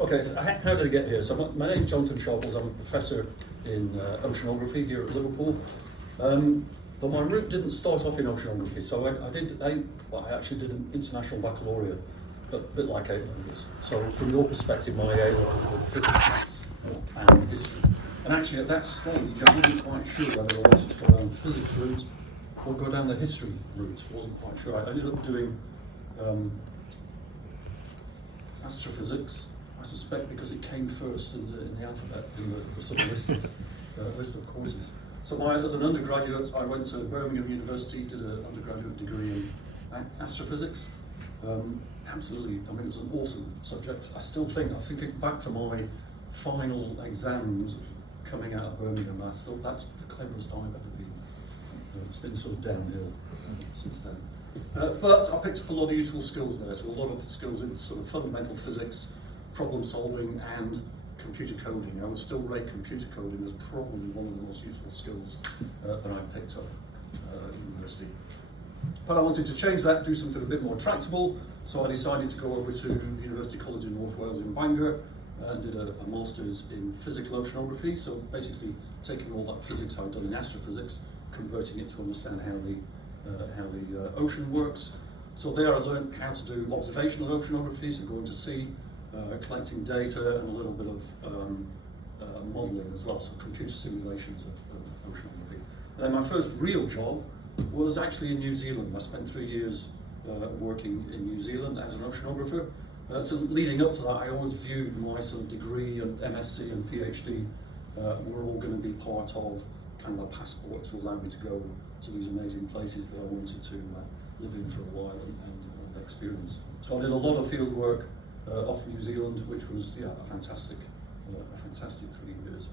Okay, so how did I get here? So my name is Jonathan Sharples. I'm a professor in oceanography here at Liverpool. Though my route didn't start off in oceanography, so I actually did an international baccalaureate, but a bit like A-levels. So from your perspective, my A-levels were physics, maths, and history. And actually at that stage, I wasn't quite sure whether I wanted to go down the physics route or go down the history route. I wasn't quite sure. I ended up doing astrophysics. I suspect because it came first in the alphabet in the sort of list of courses. So as an undergraduate, I went to Birmingham University, did an undergraduate degree in astrophysics. Absolutely, I mean, it was an awesome subject. I think back to my final exams of coming out of Birmingham, that's the cleverest I've ever been. It's been sort of downhill since then. But I picked up a lot of useful skills there, so a lot of skills in sort of fundamental physics, problem solving and computer coding. I would still rate computer coding as probably one of the most useful skills that I picked up at university. But I wanted to change that, do something a bit more tractable, so I decided to go over to University College in North Wales in Bangor and did a master's in physical oceanography, so basically taking all that physics I'd done in astrophysics, converting it to understand how the ocean works. So there I learned how to do observational oceanography, so going to sea, collecting data and a little bit of modelling as well, so computer simulations of oceanography. And then my first real job was actually in New Zealand. I spent 3 years working in New Zealand as an oceanographer. So leading up to that, I always viewed my sort of degree and MSc and PhD were all going to be part of kind of a passport to allow me to go to these amazing places that I wanted to live in for a while and experience. So I did a lot of field work off New Zealand, which was a fantastic 3 years.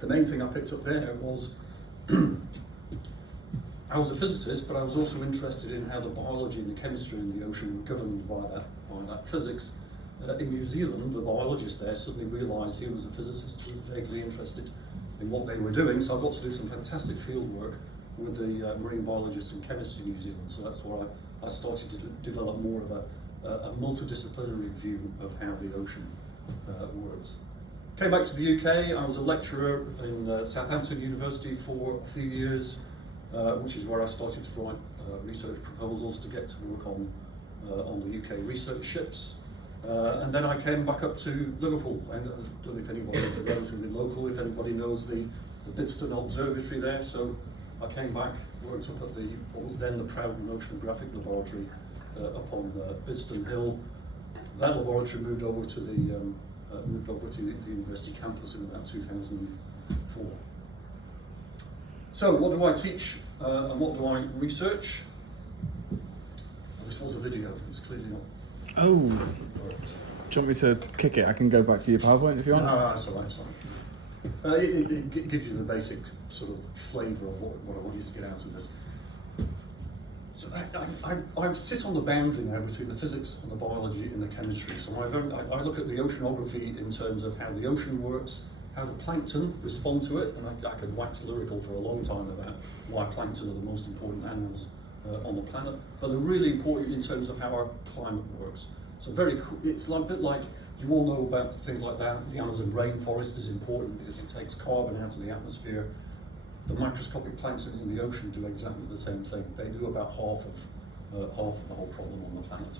The main thing I picked up there was I was a physicist, but I was also interested in how the biology and the chemistry in the ocean were governed by that physics. In New Zealand, the biologist there suddenly realised he was a physicist who was vaguely interested in what they were doing, so I got to do some fantastic field work with the marine biologists and chemists in New Zealand. So that's where I started to develop more of a multidisciplinary view of how the ocean works. Came back to the UK. I was a lecturer in Southampton University for a few years, which is where I started to write research proposals to get to work on the UK research ships. And then I came back up to Liverpool. I don't know if anybody is relatively local, if anybody knows the Bidston Observatory there. So I came back, worked up at what was then the Proudden Oceanographic Laboratory up on Bidston Hill. That laboratory moved over to the university campus in about 2004. So what do I teach and what do I research? This was a video, it's clearly not. Oh, do you want me to kick it? I can go back to your PowerPoint if you want. No, that's all right. It gives you the basic sort of flavour of what I want you to get out of this. So I sit on the boundary now between the physics and the biology and the chemistry. So I look at the oceanography in terms of how the ocean works, how the plankton respond to it, and I could wax lyrical for a long time about why plankton are the most important animals on the planet, but they're really important in terms of how our climate works. So it's a bit like, you all know about things like that. The Amazon rainforest is important because it takes carbon out of the atmosphere. The microscopic plankton in the ocean do exactly the same thing. They do about half of the whole problem on the planet.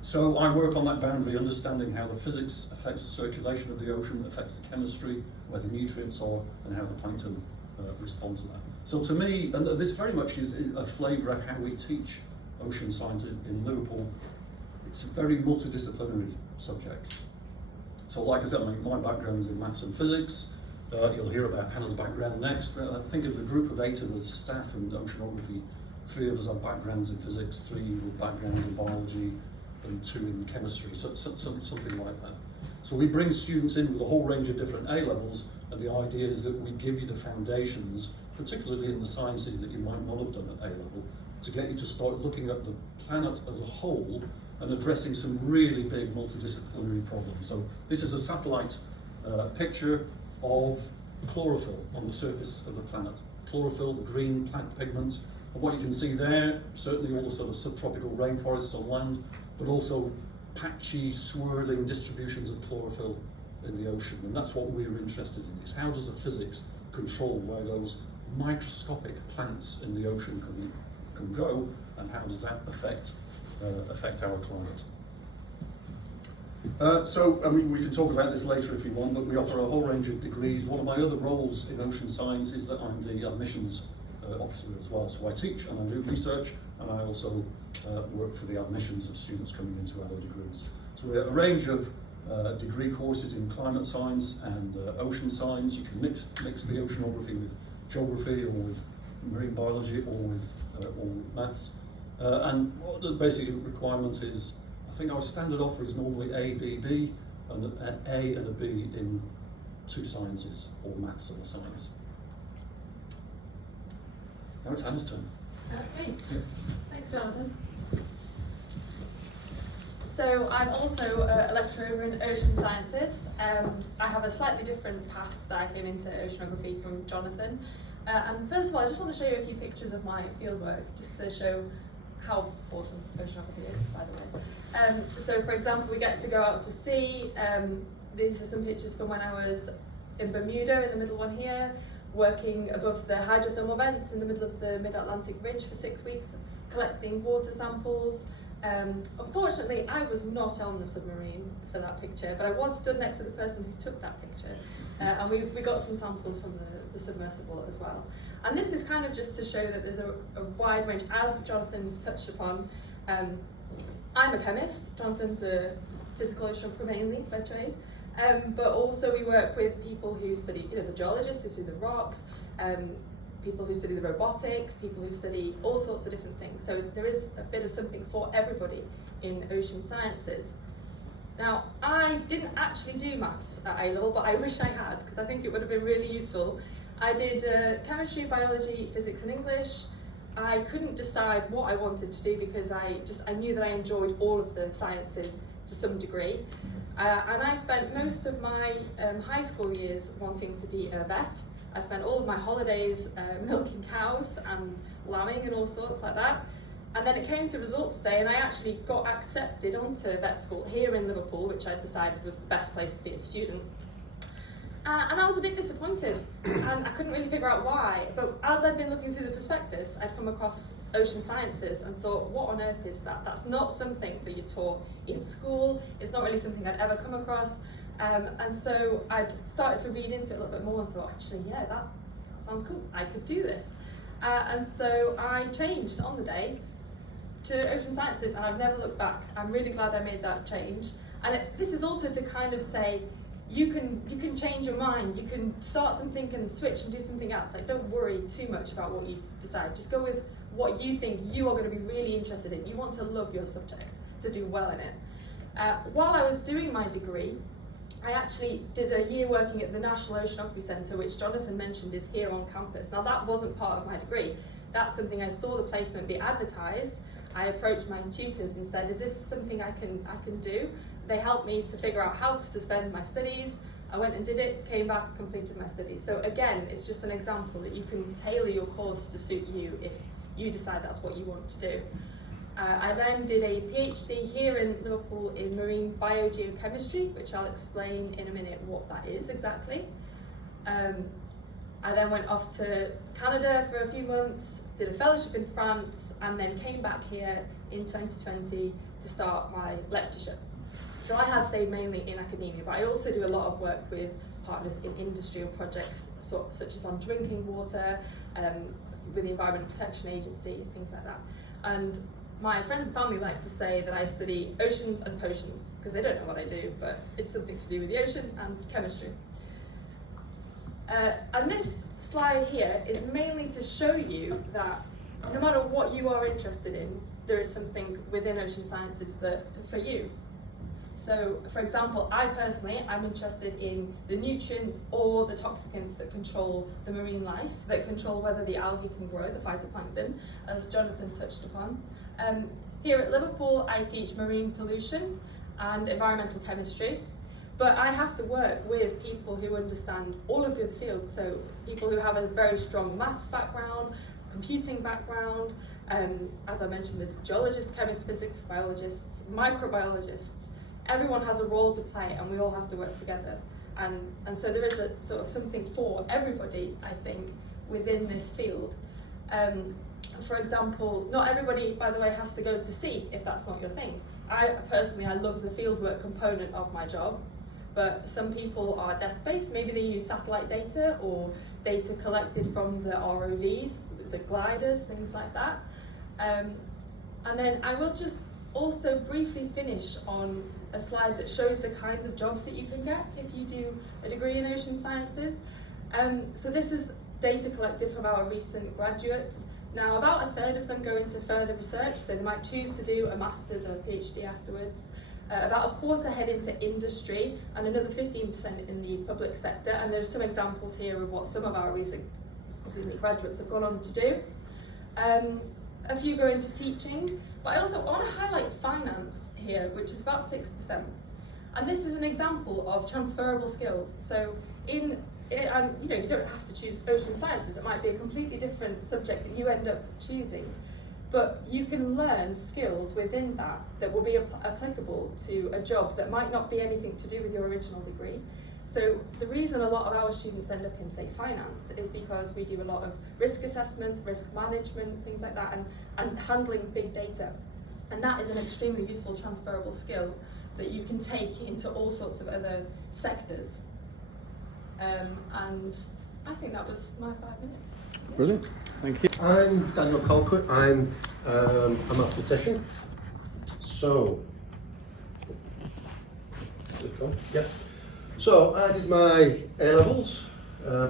So I work on that boundary, understanding how the physics affects the circulation of the ocean, affects the chemistry, where the nutrients are, and how the plankton respond to that. So to me, and this very much is a flavour of how we teach ocean science in Liverpool. It's a very multidisciplinary subject. So like I said, my background is in maths and physics. You'll hear about Hannah's background next. I think of the group of 8 of us staff in oceanography. 3 of us have backgrounds in physics, 3 with backgrounds in biology, and 2 in chemistry, so something like that. So we bring students in with a whole range of different A-levels, and the idea is that we give you the foundations, particularly in the sciences that you might not have done at A-level, to get you to start looking at the planet as a whole and addressing some really big multidisciplinary problems. So this is a satellite picture of chlorophyll on the surface of the planet. Chlorophyll, the green plant pigment, and what you can see there, certainly all the sort of subtropical rainforests on land, but also patchy, swirling distributions of chlorophyll in the ocean, and that's what we're interested in, is how does the physics control where those microscopic plants in the ocean can go, and how does that affect our climate. So, I mean, we can talk about this later if you want, but we offer a whole range of degrees. One of my other roles in ocean science is that I'm the admissions officer as well. So I teach and I do research, and I also work for the admissions of students coming into our degrees. So we have a range of degree courses in climate science and ocean science. You can mix the oceanography with geography or with marine biology or with maths. And what the basic requirement is, I think our standard offer is normally A, B, B, and an A and a B in 2 sciences, or maths and a science. Now it's Hannah's turn. Okay, thanks Jonathan. So I'm also a lecturer over in ocean sciences. I have a slightly different path that I came into oceanography from Jonathan. And first of all, I just want to show you a few pictures of my fieldwork, just to show how awesome oceanography is, by the way. So for example, we get to go out to sea. These are some pictures from when I was in Bermuda, in the middle one here, working above the hydrothermal vents in the middle of the Mid-Atlantic Ridge for 6 weeks, collecting water samples. Unfortunately, I was not on the submarine for that picture, but I was stood next to the person who took that picture, and we got some samples from the submersible as well. And this is kind of just to show that there's a wide range, as Jonathan's touched upon. I'm a chemist, Jonathan's a physical oceanographer mainly by trade, but also we work with people who study, the geologists who study the rocks, people who study the robotics, people who study all sorts of different things. So there is a bit of something for everybody in ocean sciences. Now, I didn't actually do maths at A-level, but I wish I had, because I think it would have been really useful. I did chemistry, biology, physics and English. I couldn't decide what I wanted to do because I knew that I enjoyed all of the sciences to some degree. And I spent most of my high school years wanting to be a vet. I spent all of my holidays milking cows and lambing and all sorts like that. And then it came to results day and I actually got accepted onto vet school here in Liverpool, which I decided was the best place to be a student. And I was a bit disappointed and I couldn't really figure out why. But as I'd been looking through the prospectus, I'd come across ocean sciences and thought, what on earth is that? That's not something that you taught in school. It's not really something I'd ever come across. And so I'd started to read into it a little bit more and thought, actually, yeah, that sounds cool. I could do this. And so I changed on the day to ocean sciences and I've never looked back. I'm really glad I made that change. And this is also to kind of say, you can change your mind. You can start something and switch and do something else. Like, don't worry too much about what you decide. Just go with what you think you are going to be really interested in. You want to love your subject to do well in it. While I was doing my degree, I actually did a year working at the National Oceanography Centre, which Jonathan mentioned is here on campus. Now that wasn't part of my degree. That's something I saw the placement be advertised. I approached my tutors and said, is this something I can do? They helped me to figure out how to suspend my studies. I went and did it, came back, completed my studies. So again, it's just an example that you can tailor your course to suit you if you decide that's what you want to do. I then did a PhD here in Liverpool in marine biogeochemistry, which I'll explain in a minute what that is exactly. I then went off to Canada for a few months, did a fellowship in France, and then came back here in 2020 to start my lectureship. So I have stayed mainly in academia, but I also do a lot of work with partners in industrial projects, such as on drinking water, with the Environmental Protection Agency, things like that. And my friends and family like to say that I study oceans and potions, because they don't know what I do, but it's something to do with the ocean and chemistry. And this slide here is mainly to show you that no matter what you are interested in, there is something within ocean sciences that for you. So, for example, I'm interested in the nutrients or the toxicants that control the marine life, that control whether the algae can grow, the phytoplankton, as Jonathan touched upon. Here at Liverpool, I teach marine pollution and environmental chemistry, but I have to work with people who understand all of the other fields, so people who have a very strong maths background, computing background, As I mentioned, the geologists, chemists, physics, biologists, microbiologists, everyone has a role to play and we all have to work together. And so there is a sort of something for everybody, I think, within this field. For example, not everybody, by the way, has to go to sea if that's not your thing. I love the fieldwork component of my job, but some people are desk-based. Maybe they use satellite data or data collected from the ROVs, the gliders, things like that. And then I will just also briefly finish on a slide that shows the kinds of jobs that you can get if you do a degree in ocean sciences. So this is data collected from our recent graduates. Now, about a third of them go into further research, so they might choose to do a master's or a PhD afterwards. About a quarter head into industry, and another 15% in the public sector. And there's some examples here of what some of our recent graduates have gone on to do. A few go into teaching, but I also want to highlight finance here, which is about 6%. And this is an example of transferable skills. So you don't have to choose ocean sciences. It might be a completely different subject that you end up choosing, but you can learn skills within that will be applicable to a job that might not be anything to do with your original degree. So the reason a lot of our students end up in, say, finance is because we do a lot of risk assessments, risk management, things like that, and handling big data. And that is an extremely useful transferable skill that you can take into all sorts of other sectors. And I think that was my 5 minutes. Brilliant, thank you. I'm Dr Colquitt. I'm a mathematician. So, So I did my A-levels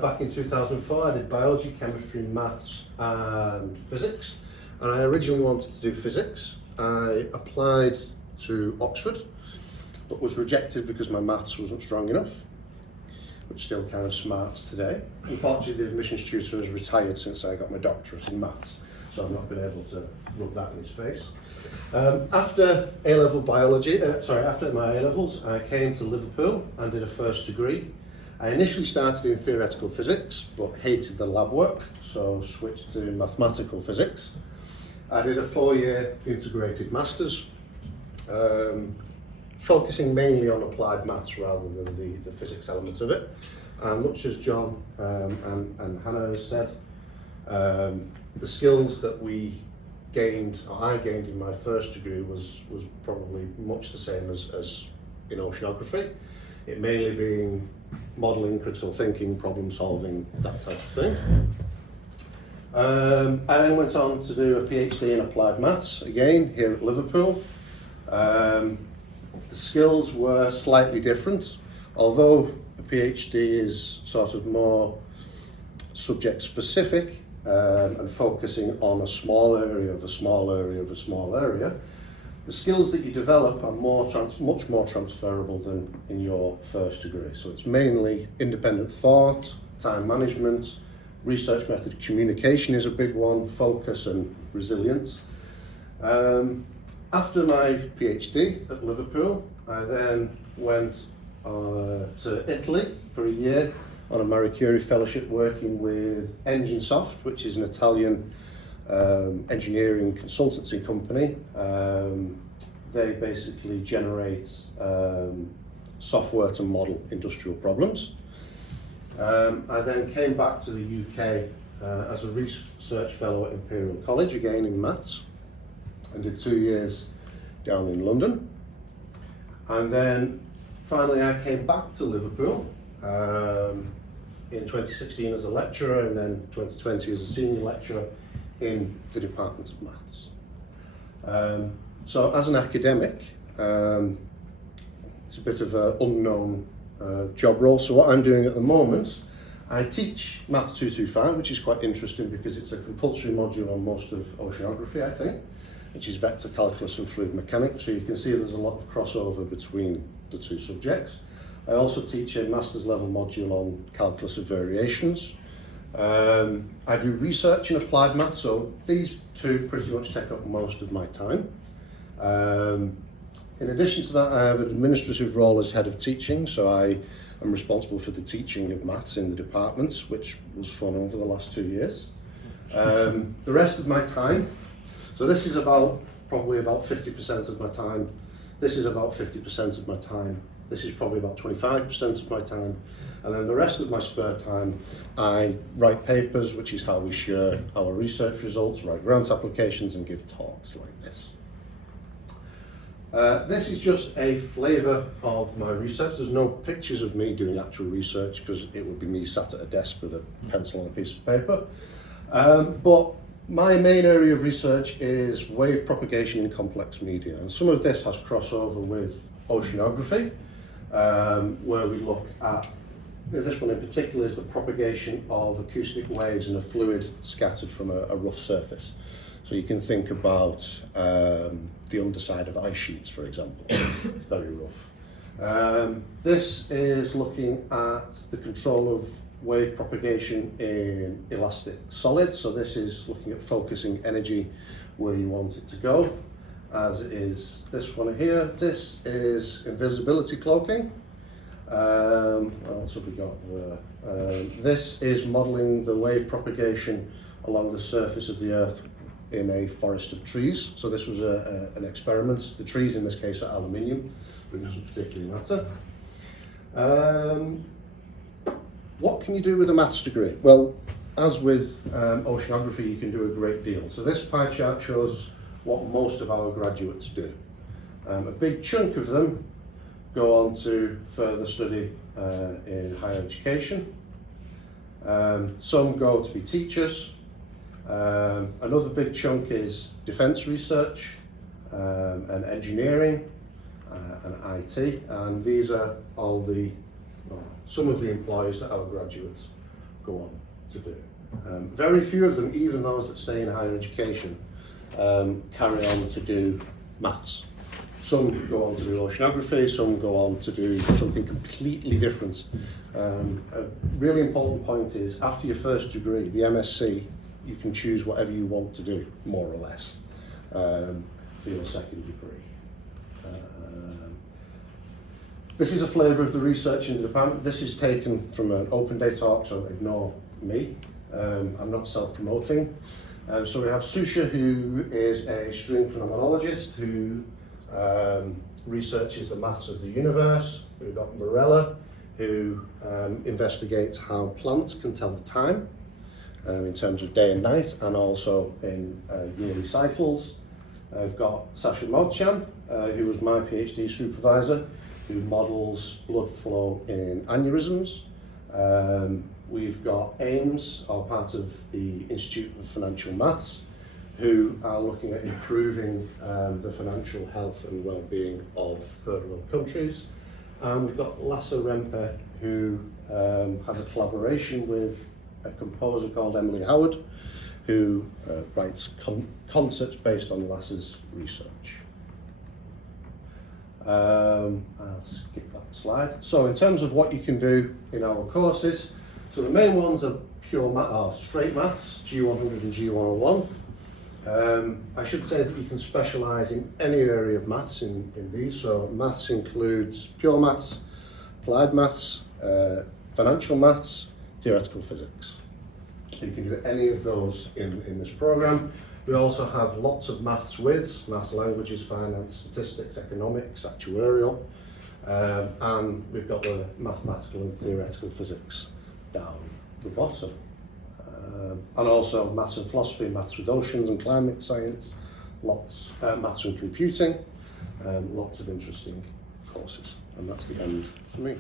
back in 2004. I did biology, chemistry, maths and physics. And I originally wanted to do physics. I applied to Oxford, but was rejected because my maths wasn't strong enough, which still kind of smarts today. Unfortunately, the admissions tutor has retired since I got my doctorate in maths, so I've not been able to rub that in his face. After after my A-levels, I came to Liverpool and did a first degree. I initially started in theoretical physics, but hated the lab work, so switched to mathematical physics. I did a 4-year integrated masters, focusing mainly on applied maths rather than the physics element of it. And much as John and Hannah has said, the skills that I gained in my first degree was probably much the same as in oceanography. It mainly being modelling, critical thinking, problem solving, that type of thing. I then went on to do a PhD in applied maths, again here at Liverpool. The skills were slightly different, although the PhD is sort of more subject specific and focusing on a small area of a small area of a small area. The skills that you develop are much more transferable than in your first degree. So it's mainly independent thought, time management, research method, communication is a big one, focus and resilience. After my PhD at Liverpool, I then went to Italy for a year on a Marie Curie fellowship working with Enginsoft, which is an Italian engineering consultancy company. They basically generate software to model industrial problems. I then came back to the UK as a research fellow at Imperial College, again in maths, and did 2 years down in London. And then finally I came back to Liverpool in 2016 as a lecturer, and then 2020 as a senior lecturer in the Department of Maths. So as an academic, it's a bit of an unknown job role. So what I'm doing at the moment, I teach Math 225, which is quite interesting because it's a compulsory module on most of oceanography, I think, which is vector calculus and fluid mechanics. So you can see there's a lot of crossover between the two subjects. I also teach a master's level module on calculus of variations. I do research in applied maths, so these two pretty much take up most of my time. In addition to that, I have an administrative role as head of teaching, so I am responsible for the teaching of maths in the departments, which was fun over the last 2 years. The rest of my time So this is probably about 50% of my time. This is about 50% of my time. This is probably about 25% of my time. And then the rest of my spare time, I write papers, which is how we share our research results, write grant applications and give talks like this. This is just a flavour of my research. There's no pictures of me doing actual research because it would be me sat at a desk with a pencil and a piece of paper. But my main area of research is wave propagation in complex media, and some of this has crossover with oceanography, where we look at, this one in particular is the propagation of acoustic waves in a fluid scattered from a rough surface. So you can think about the underside of ice sheets, for example. It's very rough. This is looking at the control of wave propagation in elastic solids. So this is looking at focusing energy where you want it to go, as is this one here. This is invisibility cloaking. What else have we got there? This is modelling the wave propagation along the surface of the Earth in a forest of trees. So this was an experiment. The trees in this case are aluminium, but it doesn't particularly matter. What can you do with a maths degree? Well, as with oceanography, you can do a great deal. So this pie chart shows what most of our graduates do. A big chunk of them go on to further study in higher education. Some go to be teachers. Another big chunk is defence research and engineering and IT, and these are all some of the employees that our graduates go on to do. Very few of them, even those that stay in higher education, carry on to do maths. Some go on to do oceanography, some go on to do something completely different. A really important point is, after your first degree, the MSc, you can choose whatever you want to do, more or less, for your second degree. This is a flavour of the research in the department. This is taken from an open day talk, so ignore me. I'm not self-promoting. So we have Susha, who is a string phenomenologist who researches the maths of the universe. We've got Morella, who investigates how plants can tell the time in terms of day and night, and also in yearly cycles. I've got Sasha Movchan, who was my PhD supervisor, who models blood flow in aneurysms. We've got Ames, are part of the Institute of Financial Maths, who are looking at improving the financial health and well-being of third world countries. And we've got Lasse Rempe, who has a collaboration with a composer called Emily Howard, who writes concerts based on Lasse's research. I'll skip that slide. So in terms of what you can do in our courses, so the main ones are straight maths, G100 and G101. I should say that you can specialise in any area of maths in these. So maths includes pure maths, applied maths, financial maths, theoretical physics. You can do any of those in this programme. We also have lots of maths with maths, languages, finance, statistics, economics, actuarial, and we've got the mathematical and theoretical physics down the bottom. And also maths and philosophy, maths with oceans and climate science, lots maths and computing, lots of interesting courses. And that's the end for me.